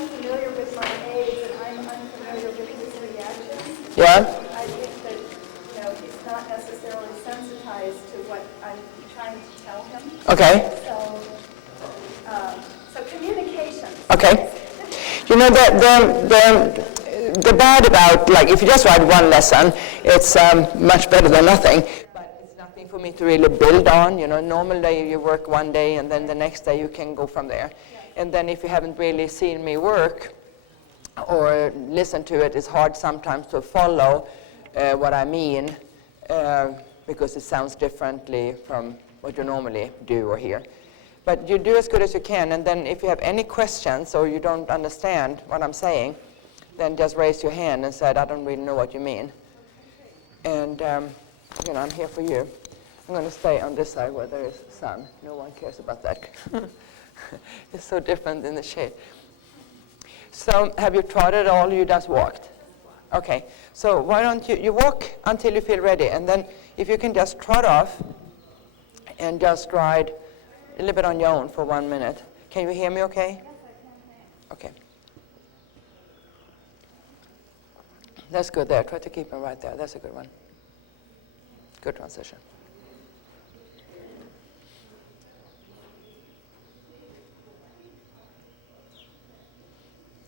unfamiliar with my aids and I'm unfamiliar with his reactions. Yeah. I think that, he's not necessarily sensitized to what I'm trying to tell him. Okay. So communication. Okay. The bad about, like, if you just write one lesson, it's much better than nothing. But it's nothing for me to really build on. Normally you work one day and then the next day you can go from there. Yeah. And then if you haven't really seen me work or listen to it, it's hard sometimes to follow what I mean because it sounds differently from what you normally do or hear. But you do as good as you can, and then if you have any questions or you don't understand what I'm saying, then just raise your hand and say, I don't really know what you mean. And, I'm here for you. I'm going to stay on this side where there is sun. No one cares about that. It's so different in the shade. So have you trotted all, or you just walked? Okay, so why don't you walk until you feel ready, and then if you can just trot off and just ride a little bit on your own for 1 minute. Can you hear me okay? Yes, I can. Okay. That's good there. Try to keep it right there. That's a good one. Good transition.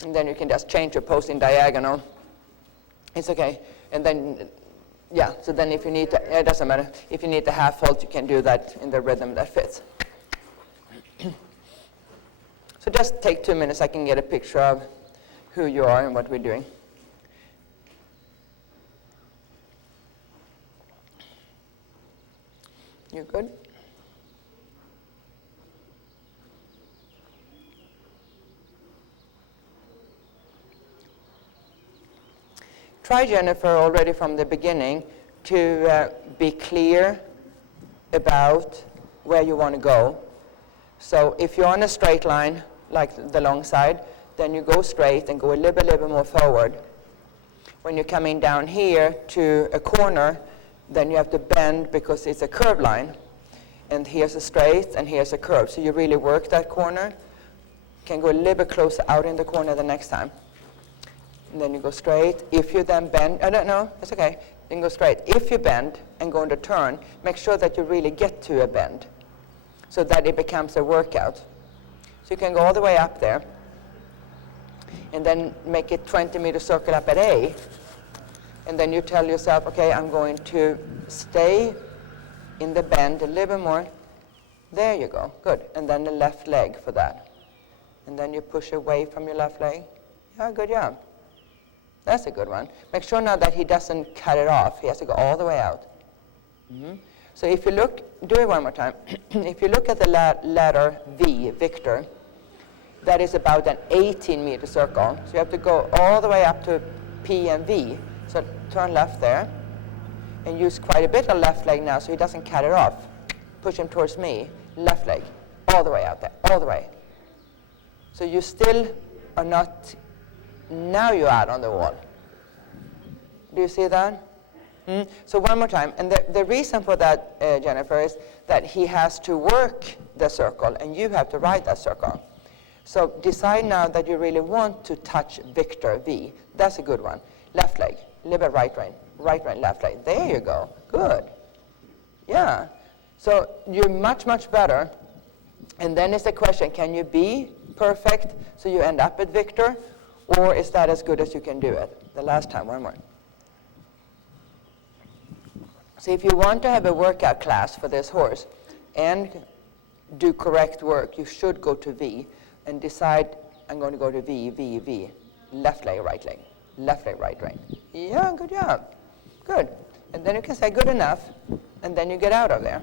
And then you can just change your pose in diagonal. It's okay. And then, yeah, so then if you need to, it doesn't matter. If you need the half halt, you can do that in the rhythm that fits. So just take 2 minutes. I can get a picture of who you are and what we're doing. You good? Try, Jennifer, already from the beginning to be clear about where you want to go. So if you're on a straight line, like the long side, then you go straight and go a little bit more forward. When you're coming down here to a corner, then you have to bend because it's a curved line. And here's a straight and here's a curve. So you really work that corner. Can go a little bit closer out in the corner the next time. And then you go straight. If you then bend, I don't know, it's okay. Then go straight. If you bend and go into turn, make sure that you really get to a bend so that it becomes a workout. So you can go all the way up there and then make it 20-meter circle up at A. And then you tell yourself, okay, I'm going to stay in the bend a little bit more. There you go, good. And then the left leg for that. And then you push away from your left leg. Yeah, good job. That's a good one. Make sure now that he doesn't cut it off. He has to go all the way out. Mm-hmm. So if you look, do it one more time. If you look at the letter V, Victor, that is about an 18-meter circle. So you have to go all the way up to P and V. So turn left there. And use quite a bit of left leg now so he doesn't cut it off. Push him towards me. Left leg. All the way out there. All the way. So you still are not, now you're out on the wall. Do you see that? So one more time. And the reason for that, Jennifer, is that he has to work the circle and you have to ride that circle. So decide now that you really want to touch Victor, V. That's a good one. Left leg. A little bit right rein. Right rein, left leg. There you go. Good. Yeah. So you're much, much better. And then is the question, can you be perfect so you end up at Victor? Or is that as good as you can do it? The last time, one more. So if you want to have a workout class for this horse and do correct work, you should go to V and decide, I'm going to go to V, V, V. Left leg, right leg. Left leg, right leg. Yeah, good job. Good. And then you can say good enough, and then you get out of there.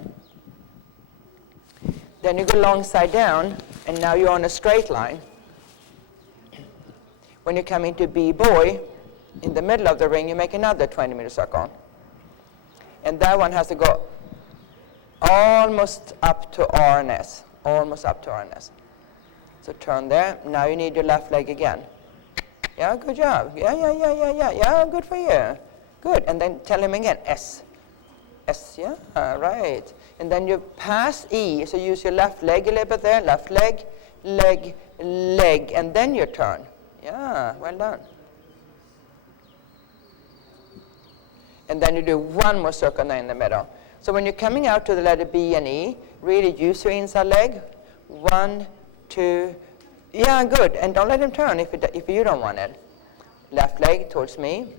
Then you go long side down, and now you're on a straight line. When you come into B-boy, in the middle of the ring, you make another 20-meter circle. And that one has to go almost up to R and S. Almost up to R and S. So turn there. Now you need your left leg again. Yeah, good job. Yeah, good for you. Good. And then tell him again, S. S, yeah, right. And then you pass E, so use your left leg a little bit there. Left leg, leg, leg, and then your turn. Yeah, well done. And then you do one more circle there in the middle. So when you're coming out to the letter B and E, really use your inside leg. 1, 2, yeah, good. And don't let him turn if you don't want it. Left leg towards me.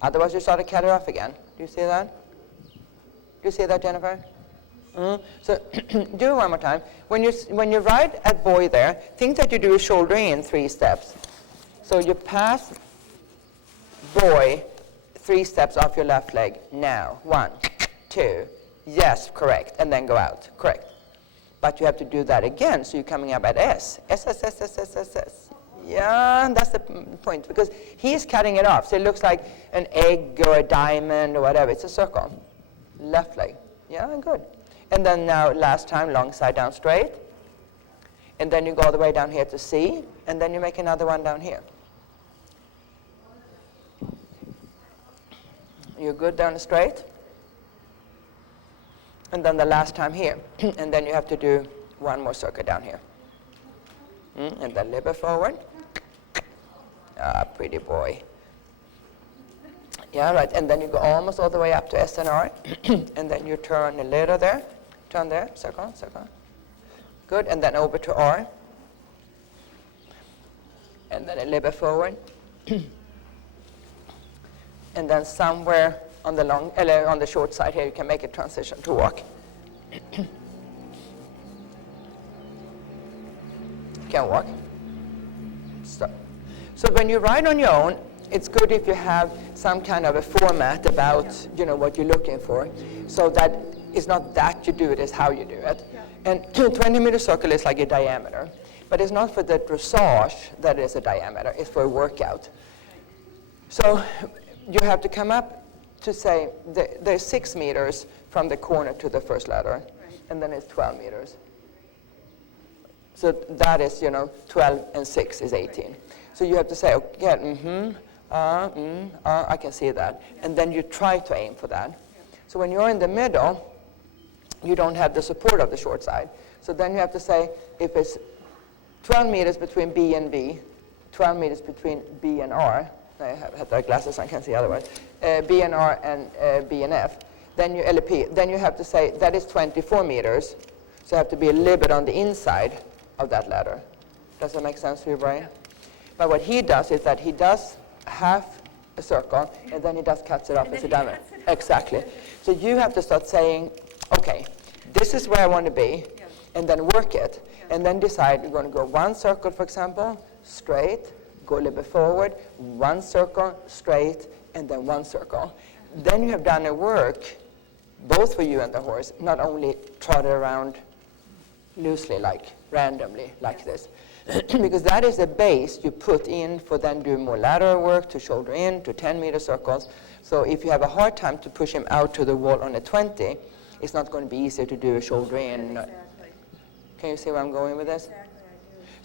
Otherwise, you start to cut it off again. Do you see that? Do you see that, Jennifer? So do it one more time. When you ride at boy there, think that you do a shoulder in 3 steps. So you pass boy 3 steps off your left leg. Now, 1, 2, yes, correct, and then go out, correct. But you have to do that again, so you're coming up at S. S, S, S, S, S, S, S. Yeah, that's the point, because he's cutting it off, so it looks like an egg or a diamond or whatever. It's a circle. Left leg. Yeah, good. And then now, last time, long side down straight. And then you go all the way down here to C, and then you make another one down here. You're good down straight. And then the last time here. And then you have to do one more circle down here. And then a little bit forward. Ah, pretty boy. Yeah, right. And then you go almost all the way up to S and R. And then you turn a little there. Turn there. Circle, circle. Good. And then over to R. And then a little bit forward. And then somewhere on the on the short side here, you can make a transition to walk. Can walk. So when you ride on your own, it's good if you have some kind of a format about what you're looking for, so that it's not that you do it, it's how you do it. And 20-meter circle is like a diameter, but it's not for the dressage that it is a diameter, it's for a workout. So you have to come up to say there's 6 meters from the corner to the first letter, and then it's 12 meters. So that is, 12 and 6 is 18. So you have to say, okay, I can see that. And then you try to aim for that. So when you're in the middle, you don't have the support of the short side. So then you have to say, if it's 12 meters between B and B, 12 meters between B and R, I have the glasses, I can't see otherwise, B and R and B and F, then you LP, then you have to say that is 24 meters, so you have to be a little bit on the inside of that ladder. Does that make sense to you, Brian? But what he does is that he does half a circle, and then he just cuts it off as a diamond. Exactly. So you have to start saying, okay, this is where I want to be, and then work it, and then decide you're going to go 1 circle, for example, straight, go a little bit forward, 1 circle, straight, and then 1 circle. Then you have done a work, both for you and the horse, not only trot it around loosely, like randomly, like this. Because that is the base you put in for then doing more lateral work, to shoulder in, to 10-meter circles. So if you have a hard time to push him out to the wall on a 20, it's not going to be easier to do a shoulder in. Exactly. Can you see where I'm going with this? Exactly,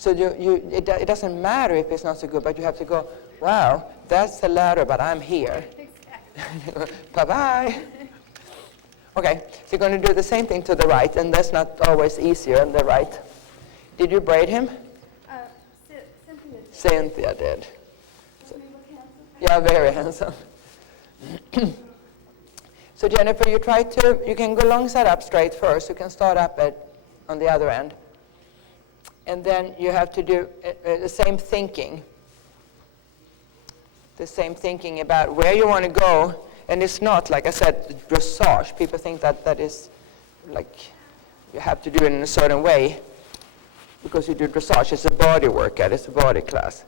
I do. So it doesn't matter if it's not so good, but you have to go, wow, that's the ladder, but I'm here. Exactly. Bye-bye. Okay, so you're going to do the same thing to the right, and that's not always easier on the right. Did you braid him? Cynthia did. Cynthia did. Doesn't he look handsome? Yeah, very handsome. So Jennifer, you can go long side up straight first. You can start up on the other end. And then you have to do the same thinking. The same thinking about where you want to go. And it's not, like I said, dressage. People think that is like you have to do it in a certain way because you do dressage. It's a body workout. It's a body class.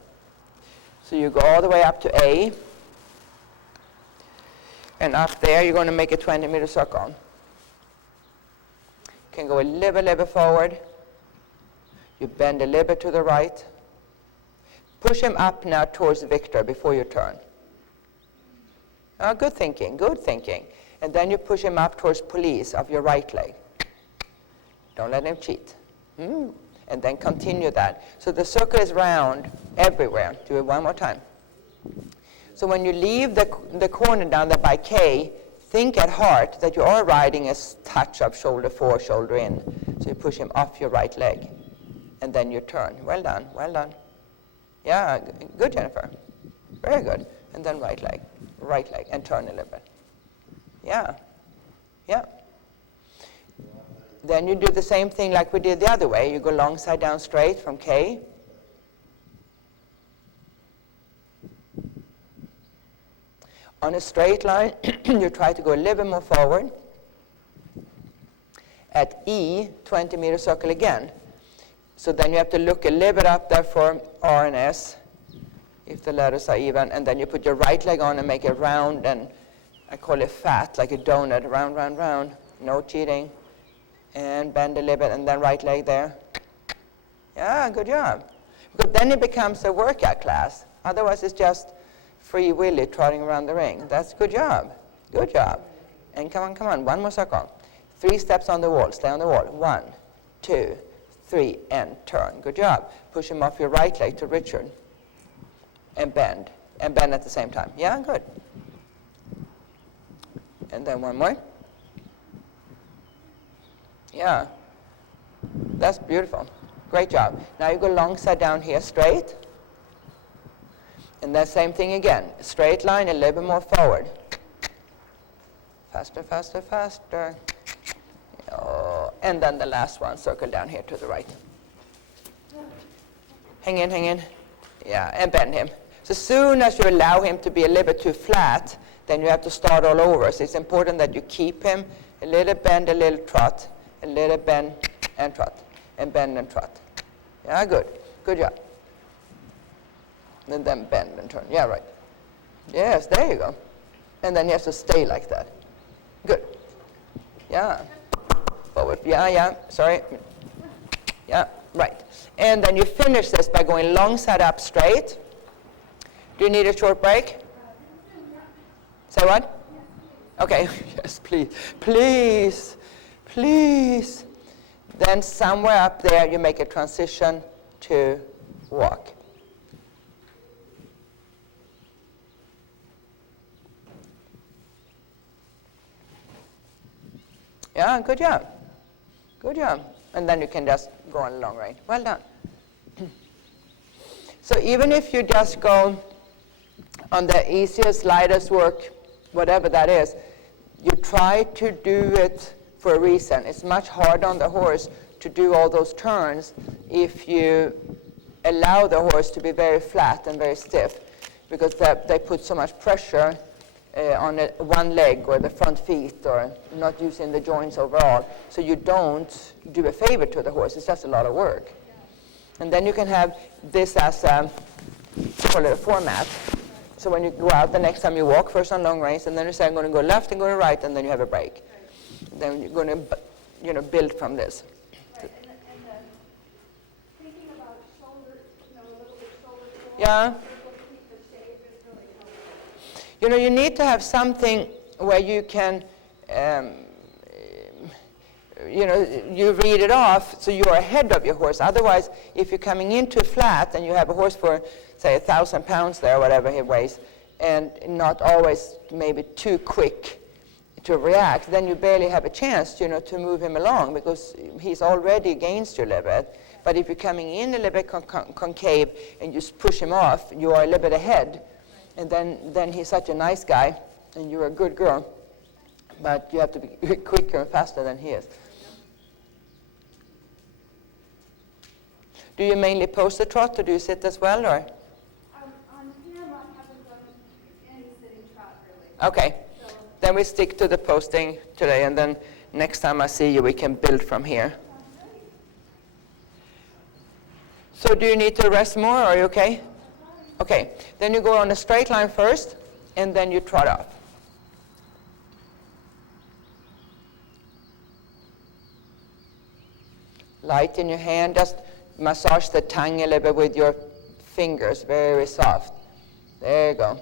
So you go all the way up to A. And up there, you're going to make a 20-meter circle. You can go a little bit forward. You bend a little bit to the right. Push him up now towards Victor before you turn. Good thinking, good thinking. And then you push him up towards police of your right leg. Don't let him cheat. And then continue that. So the circle is round everywhere. Do it one more time. So when you leave the corner down there by K, think at heart that you are riding a touch of shoulder 4, shoulder in. So you push him off your right leg. And then you turn. Well done, well done. Yeah, good, Jennifer. Very good. And then right leg, and turn a little bit. Yeah, yeah. Then you do the same thing like we did the other way. You go long side down straight from K. On a straight line, you try to go a little bit more forward. At E, 20-meter circle again. So then you have to look a little bit up there for R and S, if the letters are even, and then you put your right leg on and make it round, and I call it fat, like a donut, round, round, round. No cheating. And bend a little bit, and then right leg there. Yeah, good job. But then it becomes a workout class. Otherwise, it's just free Willy trotting around the ring. That's good job. Good job. And come on, one more circle. 3 steps on the wall. Stay on the wall. 1, 2, 3, and turn. Good job. Push him off your right leg to Richard. And bend. And bend at the same time. Yeah, good. And then one more. Yeah. That's beautiful. Great job. Now you go long side down here straight. And then same thing again. Straight line, a little bit more forward. Faster, faster, faster. Oh, and then the last one, circle down here to the right. Hang in, hang in. Yeah, and bend him. So as soon as you allow him to be a little bit too flat, then you have to start all over. So it's important that you keep him a little bend, a little trot, a little bend and trot, and bend and trot. Yeah, good. Good job. And then bend and turn. Yeah, right. Yes, there you go. And then he has to stay like that. Good. Yeah. Forward. Yeah, yeah. Sorry. Yeah, right. And then you finish this by going long side up straight. Do you need a short break? Say what? Okay. Yes, please. Please. Please. Then somewhere up there you make a transition to walk. Yeah, good job. Good job. And then you can just go on a long range. Well done. So even if you just go on the easiest, lightest work, whatever that is, you try to do it for a reason. It's much harder on the horse to do all those turns if you allow the horse to be very flat and very stiff, because they put so much pressure on one leg or the front feet, or not using the joints overall. So you don't do a favor to the horse. It's just a lot of work. And then you can have this as call it a format. So when you go out the next time you walk, first on long range, and then you say, I'm going to go left and go right, and then you have a break. Then you're going to build from this. Right, and thinking about shoulder, a little bit shoulder forward, Yeah. to keep the shape is really helpful. You need to have something where you can, you read it off so you're ahead of your horse. Otherwise, if you're coming in too flat and you have a horse for, say, 1,000 pounds there, whatever he weighs, and not always maybe too quick to react, then you barely have a chance, to move him along, because he's already against you a little bit. But if you're coming in a little bit concave and you push him off, you are a little bit ahead. And then he's such a nice guy, and you're a good girl. But you have to be quicker and faster than he is. Do you mainly post the trot, or do you sit as well, or? On camera, I haven't done any sitting trot, really. Okay. So, Then we stick to the posting today, and then next time I see you, we can build from here. So do you need to rest more, or are you okay? Okay. Then you go on a straight line first, and then you trot off. Light in your hand, just massage the tongue a little bit with your fingers, very soft. There you go.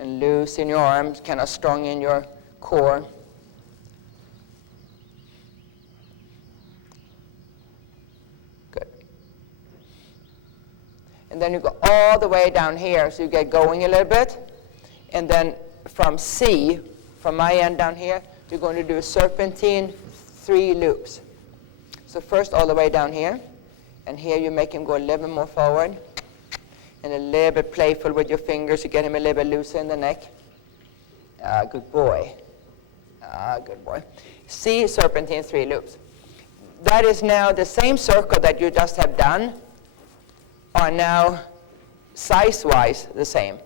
And loose in your arms, kind of strong in your core. Good. And then you go all the way down here, so you get going a little bit. And then from C, from my end down here, you're going to do a serpentine 3 loops. So first all the way down here, and here you make him go a little bit more forward, And a little bit playful with your fingers. You get him a little bit looser in the neck. Ah, good boy. Ah, good boy. See serpentine 3 loops. That is now the same circle that you just have done are now size-wise the same.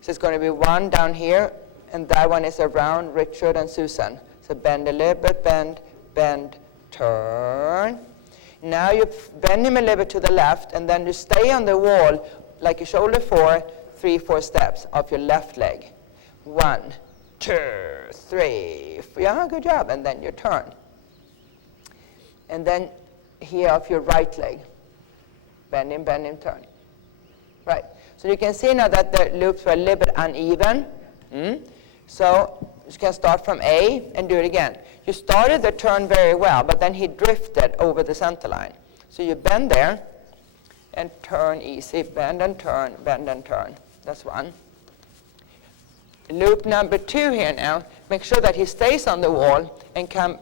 So it's going to be 1 down here, and that one is around Richard and Susan. So bend a little bit, bend, bend, turn. Now you bend him a little bit to the left, and then you stay on the wall like your shoulder 4, 3, 4 steps of your left leg. 1, 2, 3, 4. Yeah, good job. And then you turn. And then here of your right leg. Bend him, turn. Right. So you can see now that the loops were a little bit uneven. So you can start from A and do it again. You started the turn very well, but then he drifted over the center line. So you bend there and turn easy. Bend and turn, bend and turn. That's 1. Loop number 2 here now. Make sure that he stays on the wall and turn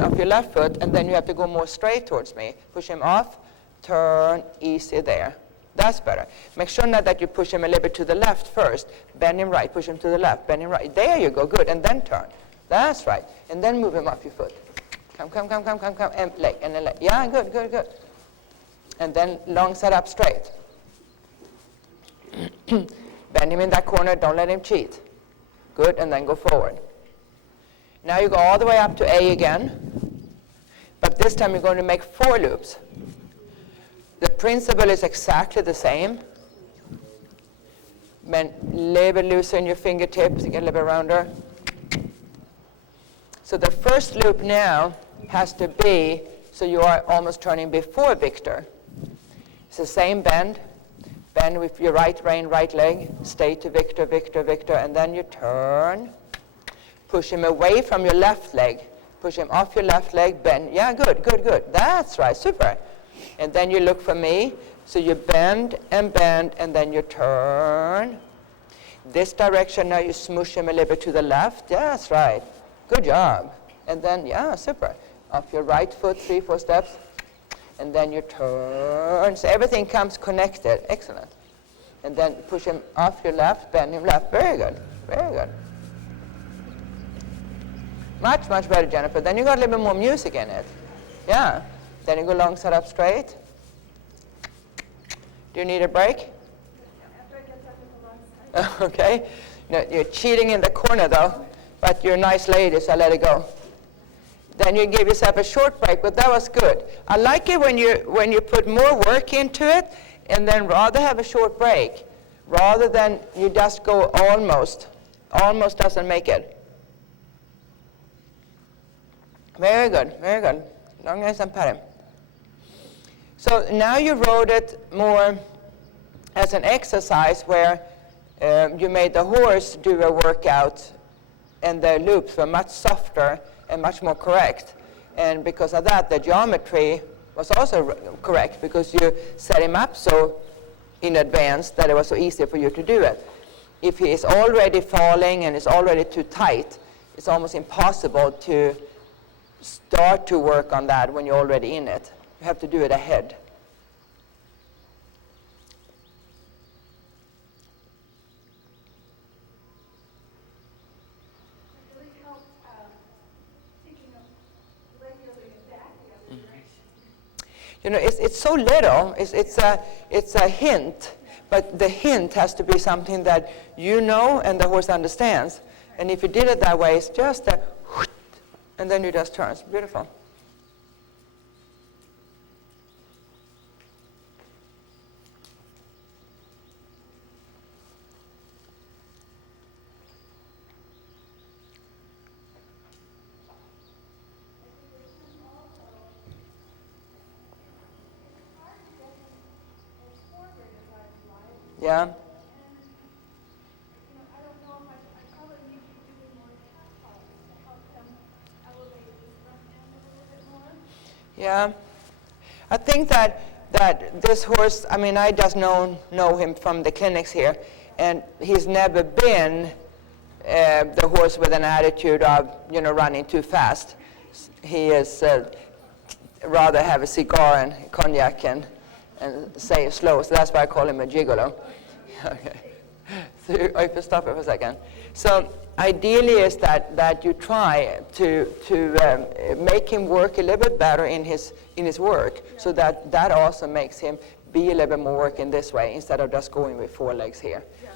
off your left foot, and then you have to go more straight towards me. Push him off, turn easy there. That's better. Make sure now that you push him a little bit to the left first. Bend him right, push him to the left, bend him right. There you go, good. And then turn. That's right. And then move him off your foot. Come. And leg, and a leg. Yeah, good. And then long side up straight. Bend him in that corner, don't let him cheat. Good, and then go forward. Now you go all the way up to A again. But this time you're going to make 4 loops. The principle is exactly the same. Bend a little bit looser in your fingertips, get a little bit rounder. So the first loop now has to be, so you are almost turning before Victor. It's the same bend. Bend with your right rein, right leg. Stay to Victor, and then you turn. Push him away from your left leg. Push him off your left leg, bend. Yeah, good. That's right, super. And then you look for me. So you bend, and then you turn. This direction, now you smoosh him a little bit to the left. Yeah, that's right. Good job. And then, yeah, super. Off your right foot, 3, 4 steps. And then you turn. So everything comes connected. Excellent. And then push him off your left, bend him left. Very good. Much better, Jennifer. Then you got a little bit more music in it. Yeah. Then you go long side up straight. Do you need a break? After I get done with the long side. Okay. No, you're cheating in the corner, though. But you're a nice lady, so I let it go. Then you give yourself a short break, but that was good. I like it when you put more work into it, and then rather have a short break, rather than you just go almost. Almost doesn't make it. Very good. Long nice and pat him. So now you wrote it more as an exercise where you made the horse do a workout, and the loops were much softer and much more correct. And because of that, the geometry was also correct, because you set him up so in advance that it was so easy for you to do it. If he is already falling and is already too tight, it's almost impossible to start to work on that when you're already in it. You have to do it ahead. You know, it's so little. It's a hint, but the hint has to be something that you know and the horse understands. And if you did it that way, it's just a whoosh, and then you just turn. It's beautiful. Yeah. Yeah. I think that this horse, I mean, I just know him from the clinics here, and he's never been the horse with an attitude of, running too fast. He is rather have a cigar and cognac and and say it slow. So that's why I call him a gigolo. Okay. So if you stop it for a second. So ideally is that you try to make him work a little bit better in his work, so that also makes him be a little bit more work in this way instead of just going with 4 legs here. Yeah.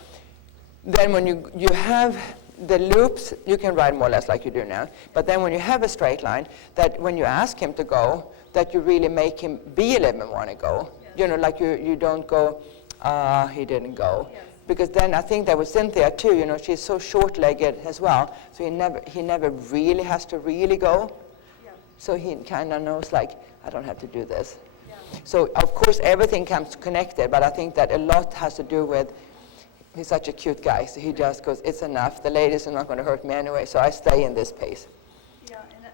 Then when you have the loops, you can ride more or less like you do now. But then when you have a straight line, that when you ask him to go, that you really make him be a little bit want to go. Yes. You know, like you don't go, he didn't go. Yes. Because then I think that with Cynthia too, you know, she's so short-legged as well, so he never really has to really go. Yeah. So he kind of knows, like, I don't have to do this. Yeah. So of course everything comes connected, but I think that a lot has to do with, he's such a cute guy, so he just goes, it's enough, the ladies are not going to hurt me anyway, so I stay in this pace. Yeah, and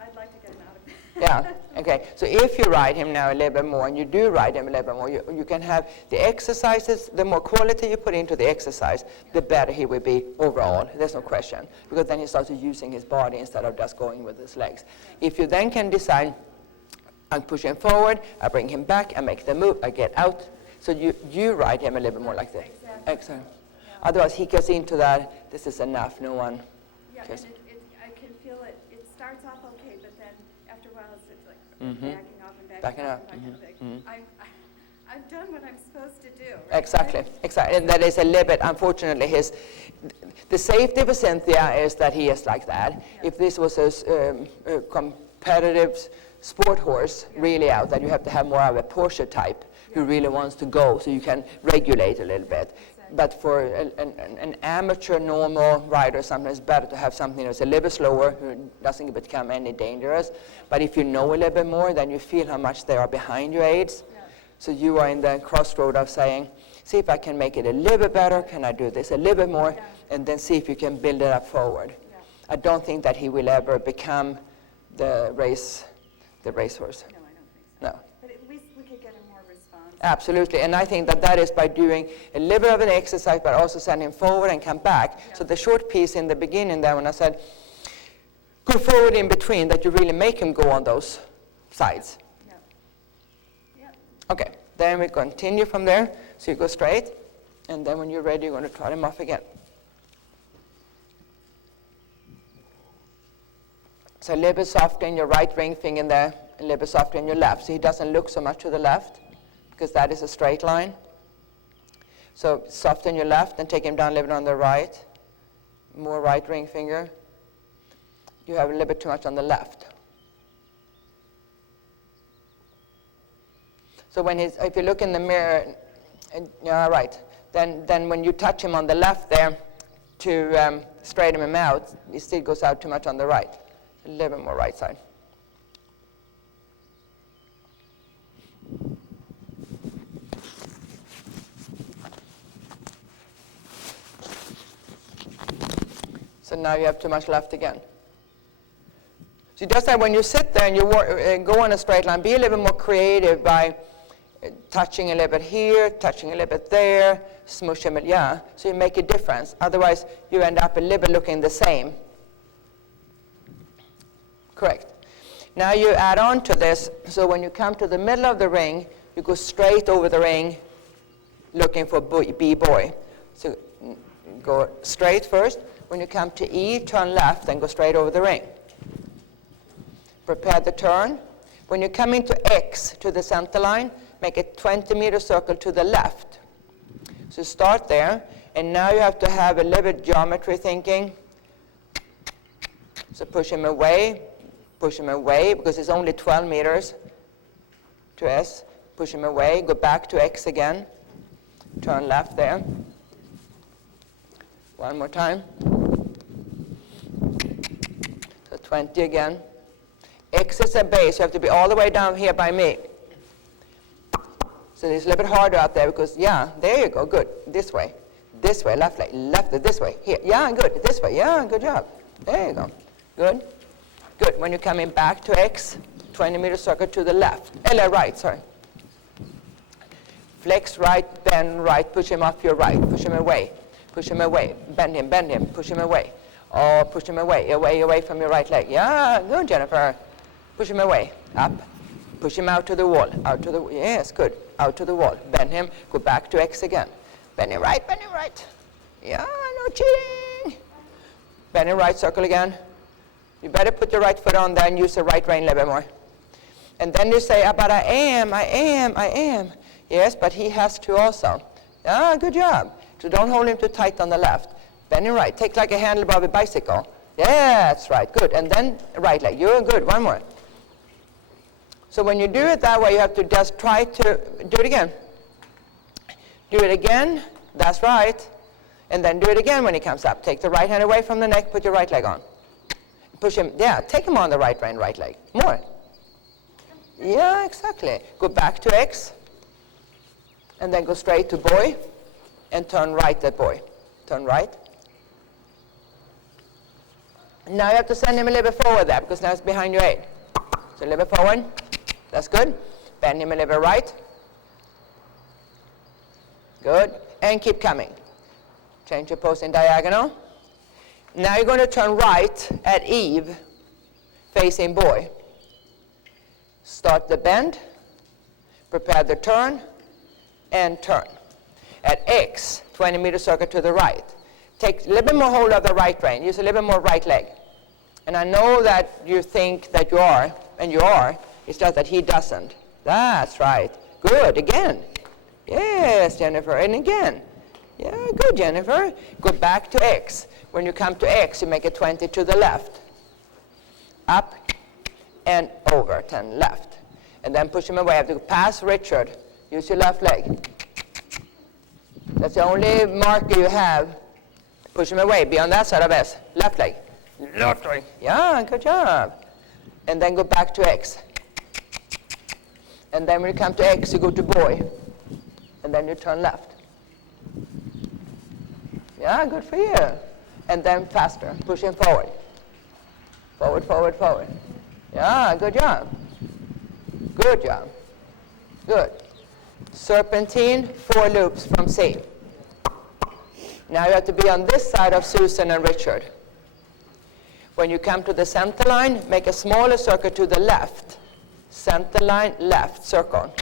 I'd like to get him out of it. Yeah, okay. So if you ride him now a little bit more, and you do ride him a little bit more, you can have the exercises, the more quality you put into the exercise, the better he will be overall. There's no question. Because then he starts using his body instead of just going with his legs. If you then can decide, I push him forward, I bring him back, I make the move, I get out. So you ride him a little bit more like this. Exactly. Excellent. Otherwise he gets into that, this is enough, no one Yeah, cares. and I can feel it. It starts off okay, but then after a while it's like Mhm. backing off and backing, Backing off up, and that kind of thing. I've done what I'm supposed to do. Right? Exactly, exactly. And that is a little bit, unfortunately, the safety for Cynthia is that he is like that. Yeah. If this was a competitive sport horse, really out, then you have to have more of a Porsche type who really wants to go, so you can regulate a little bit. Exactly. But for an amateur, normal rider, sometimes it's better to have something that's a little bit slower, who doesn't become any dangerous. But if you know a little bit more, then you feel how much they are behind your aids. Yeah. So you are in the crossroad of saying, see if I can make it a little bit better, can I do this a little bit more, Yeah. and then see if you can build it up forward. Yeah. I don't think that he will ever become the racehorse. No, I don't think so. No. But at least we could get him more response. Absolutely, and I think that is by doing a little bit of an exercise, but also send him forward and come back. Yeah. So the short piece in the beginning there, when I said, go forward in between, that you really make him go on those sides. Yeah. Yeah. Okay, then we continue from there. So you go straight, and then when you're ready, you're going to trot him off again. So a little bit softer in your right ring finger there, a little bit softer in your left. So he doesn't look so much to the left, because that is a straight line. So soften your left and take him down a little bit on the right. More right ring finger. You have a little bit too much on the left. So when if you look in the mirror, yeah, right. Then when you touch him on the left there to straighten him out, he still goes out too much on the right. A little bit more right side. So now you have too much left again. So just that when you sit there and you go on a straight line, be a little bit more creative by touching a little bit here, touching a little bit there, smush him, yeah. So you make a difference. Otherwise, you end up a little bit looking the same. Correct. Now you add on to this, so when you come to the middle of the ring, you go straight over the ring looking for B-boy. So go straight first. When you come to E, turn left and go straight over the ring. Prepare the turn. When you come into X to the center line, make a 20-meter circle to the left. So start there, and now you have to have a little bit geometry thinking. So push him away, because it's only 12 meters to S. Push him away, go back to X again. Turn left there. One more time. So 20 again. X is a base, you have to be all the way down here by me. So it's a little bit harder out there because, yeah, there you go, good. This way, left leg, this way, here. Yeah, good, this way, yeah, good job. There you go, good. Good, when you're coming back to X, 20-meter circle to the left, right, sorry. Flex right, bend right, push him off your right, push him away, bend him, push him away. Oh, push him away from your right leg. Yeah, good, Jennifer. Push him away, up, Push him out to the wall. Out to the, yes, good. Out to the wall. Bend him. Go back to X again. Bend him right, bend him right. Yeah, no cheating. Bend him right, circle again. You better put your right foot on there and use the right rein a little bit more. And then you say, but I am. Yes, but he has to also. Ah, good job. So don't hold him too tight on the left. Bend him right. Take like a handlebar of a bicycle. Yeah, that's right. Good. And then right leg. You're good. One more. So when you do it that way, you have to just try to do it again. Do it again. That's right. And then do it again when he comes up. Take the right hand away from the neck. Put your right leg on. Push him. Yeah, take him on the right rein, right leg. More. Yeah, exactly. Go back to X. And then go straight to boy. And turn right at boy. Turn right. Now you have to send him a little bit forward there, because now it's behind your 8. So a little bit forward. That's good. Bend him a little bit right. Good. And keep coming. Change your pose in diagonal. Now you're going to turn right at Eve, facing boy. Start the bend. Prepare the turn. And turn. At X, 20-meter circle to the right. Take a little bit more hold of the right rein. Use a little bit more right leg. And I know that you think that you are, and you are. It's just that he doesn't. That's right. Good. Again. Yes, Jennifer. And again. Yeah, good, Jennifer. Go back to X. When you come to X, you make a 20 to the left. Up and over. 10 left. And then push him away. You have to pass Richard. Use your left leg. That's the only marker you have. Push him away. Be on that side of S. Left leg. Left leg. Yeah, good job. And then go back to X. And then when you come to X, you go to boy. And then you turn left. Yeah, good for you. And then faster. Push him forward. Forward, forward, forward. Yeah, good job. Good job. Good. Serpentine, 4 loops from C. Now you have to be on this side of Susan and Richard. When you come to the center line, make a smaller circle to the left. Center line, left, circle.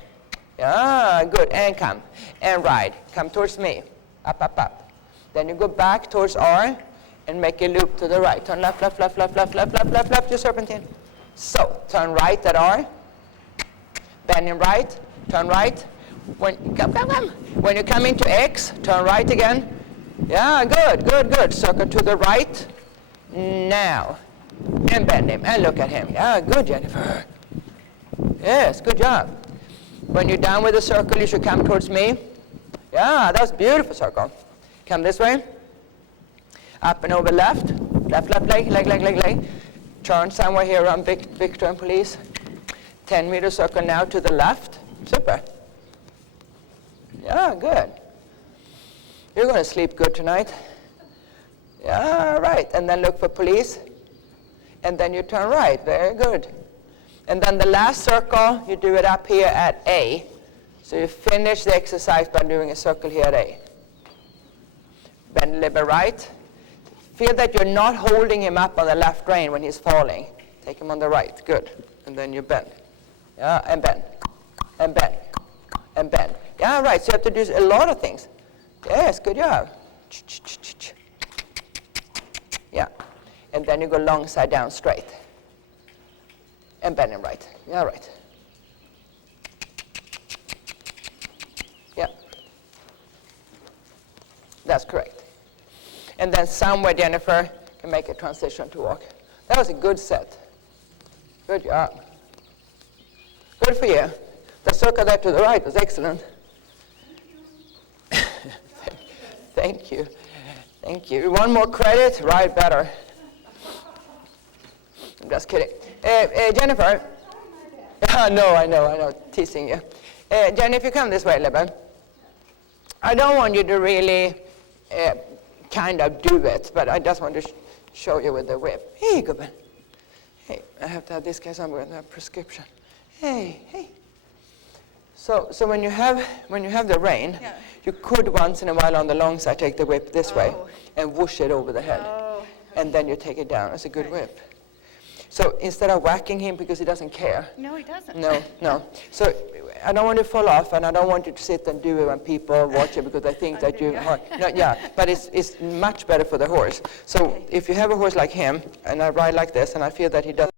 Yeah, good. And come. And ride. Come towards me. Up, up, up. Then you go back towards R and make a loop to the right. Turn left, left, left, left, left, left, left, left, left, your serpentine. So, turn right at R. Bend in right. Turn right. When you come into X, turn right again. Yeah, good, good, good. Circle to the right. Now. And bend him. And look at him. Yeah, good, Jennifer. Yes, good job. When you're done with the circle, you should come towards me. Yeah, that was a beautiful circle. Come this way. Up and over left. Left, left leg, leg, leg, leg, leg. Turn somewhere here around Victor and police. 10-meter circle now to the left. Super. Yeah, good. You're going to sleep good tonight. Yeah, right. And then look for police. And then you turn right. Very good. And then the last circle, you do it up here at A. So you finish the exercise by doing a circle here at A. Bend a little bit right. Feel that you're not holding him up on the left rein when he's falling. Take him on the right. Good. And then you bend. Yeah, and bend. And bend. And bend. Yeah, right. So you have to do a lot of things. Yes, good job. Yeah. And then you go long side down straight. And bend him right. Yeah, right. Yeah. That's correct. And then somewhere, Jennifer, can make a transition to walk. That was a good set. Good job. Good for you. The circle there to the right was excellent. Thank you. Thank you. One more credit? Right, better. I'm just kidding. Jennifer. No, I know. Teasing you. Jenny, if you come this way a little bit. I don't want you to really kind of do it, but I just want to show you with the whip. Hey, go back. Hey, I have to have this guy somewhere in the prescription. Hey. So when you have the rein, yeah. You could once in a while on the long side take the whip this way and whoosh it over the head. And then you take it down. It's a good whip. So instead of whacking him because he doesn't care. No, he doesn't. No. So I don't want to fall off, and I don't want you to sit and do it when people watch it because they think that you... But it's much better for the horse. So if you have a horse like him, and I ride like this, and I feel that he does